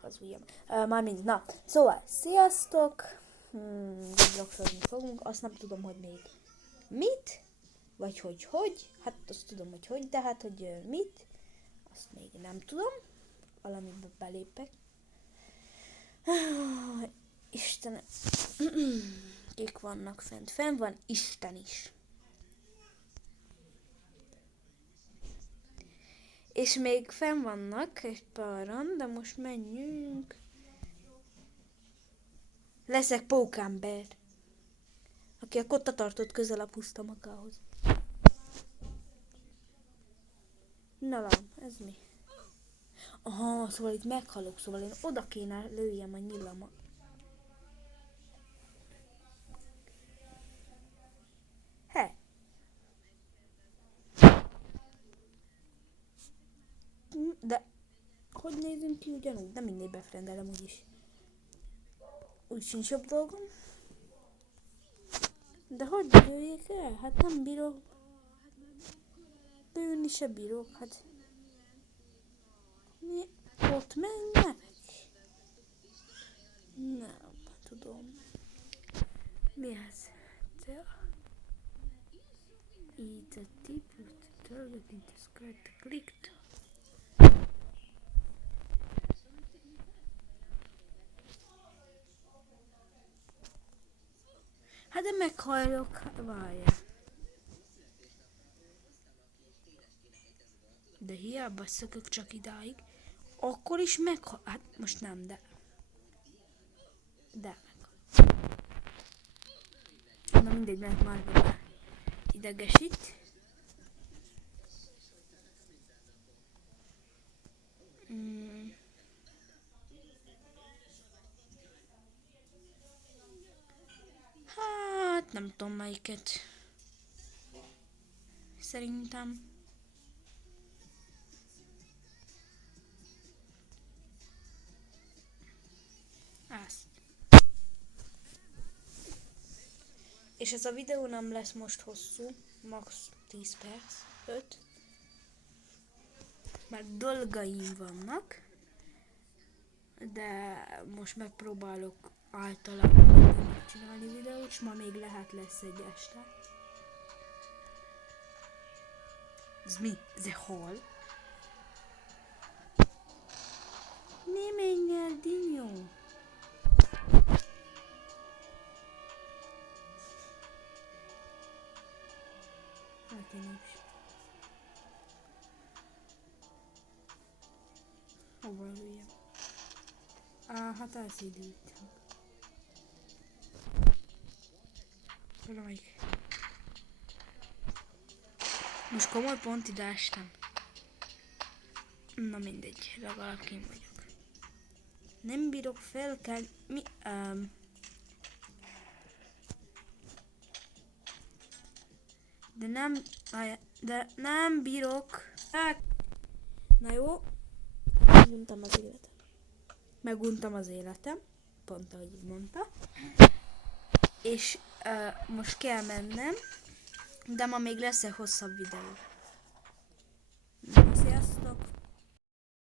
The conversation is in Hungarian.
Az ujjam. Mármint, na. Szóval, sziasztok! Robloxozni fogunk. Azt nem tudom, hogy még mit, vagy hogy. Hát azt tudom, hogy, de hát, hogy mit, azt még nem tudom. Valamibe belépek. Istenem. Kik vannak fent? Fenn van Isten is. És még fenn vannak egy páran, de most menjünk. Leszek pókember, aki a kottatartót közel a puszta magához. Na lám, ez mi? Aha, szóval itt meghalok, szóval én oda kéne lőjem a nyilamat. He. De hogy nézünk ki ugyanúgy? Nem mindig befrendelem úgyis. Úgy sincs jobb dolgom. De hogy lőjék el? Hát nem bírok. Lőni se bírok, hát. Mi? Ott mennek? Nem tudom. Mi ez? Eat a tip with the target in describe the clicked. Hát de meghajlok, várja. De hiába szökök csak idáig. Akkor is meghal... Hát most nem, de... De meghal. Na mindegy, mert már idegesít. Hát nem tudom melyiket. Szerintem. Ezt. És ez a videó nem lesz most hosszú, max 10 perc, 5. Mert dolgaim vannak, de most megpróbálok általában megcsinálni videót, és ma még lesz egy este. Ez mi? Ez egy hal? Mi menj el, dinyó? Hát én is. Hova lőjem? Hát elszédültem. Valamelyik. Most komoly pont ide estem. Na mindegy, legalább kim vagyok. Nem bírok felkelni. Mi? De nem bírok. Na jó. Meguntam az életem. Pont ahogy mondta. És most kell mennem. De ma még lesz egy hosszabb videó.